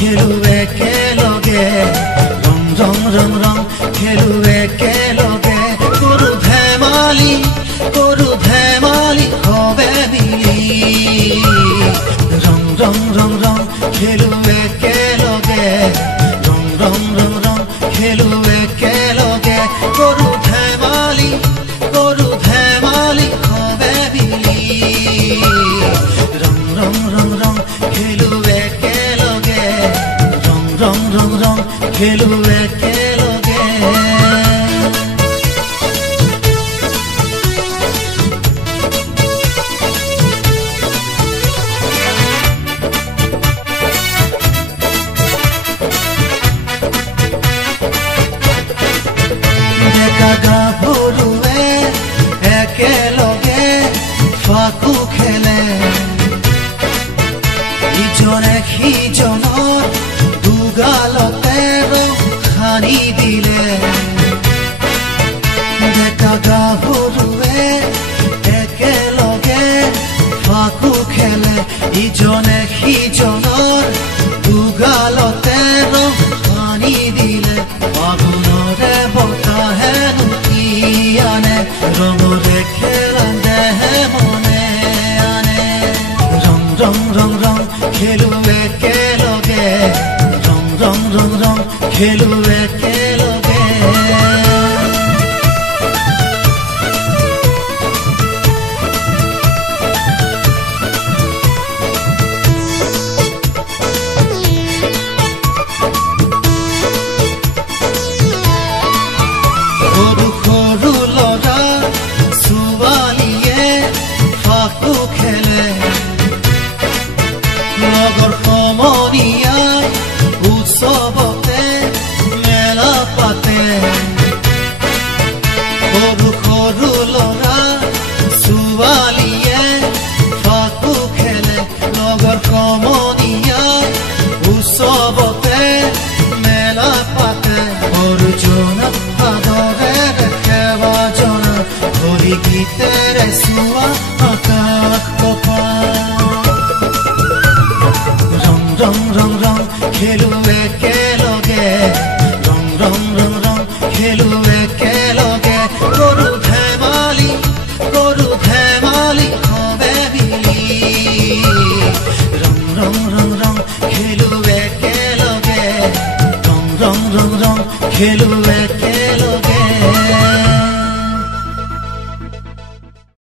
খেলো একেলগে ৰং ৰং ৰং ৰং খেলো একেলগে কৰো ধেমালি হবে মিলি ৰং ৰং ৰং ৰং খেলো একেলগে ৰং ৰং ৰং ৰং খেলো একেলগে কৰো ধেমালি হবে মিলি ৰং ৰং ৰং ৰং খেলো একেলগে ৰং ৰং ৰং ৰং খেলো একেলগে গাভৰুৱে একেলগে ফাকু খেলে ইজনে সিজনৰ দুগালতে সানি দিলে ডেকা গাভৰুৱে একেলগে ফাকু খেলে ইজনে সিজনৰ দুগালতে সানি দিলে ফাগুনৰে বতাহে আনে ৰঙৰে খেলান্দে মনে আনে ৰং ৰং ৰং ৰং খেলো একেলগে ৰং ৰং ৰং ৰং খেলো একেলগে লগৰ সমনীয়াই উৎসৱতে মেলা পাতে সৰু সৰু ল'ৰা ছোৱালীয়ে ফাকু খেলে লগৰ সমনীয়াই উৎসৱতে মেলা পাতে সৰুজনা সাদৰেৰে সেৱা জনা হৰি গীতেৰে চোৱা আকাশ কপাল ৰং ৰং ৰং খেলো একেলগে ৰং ৰং ৰং ৰং খেলো একেলগে কৰো ধেমালি হবে মিলি ৰং ৰং ৰং ৰং খেলো একেলগে ৰং ৰং ৰং ৰং খেলো একেলগে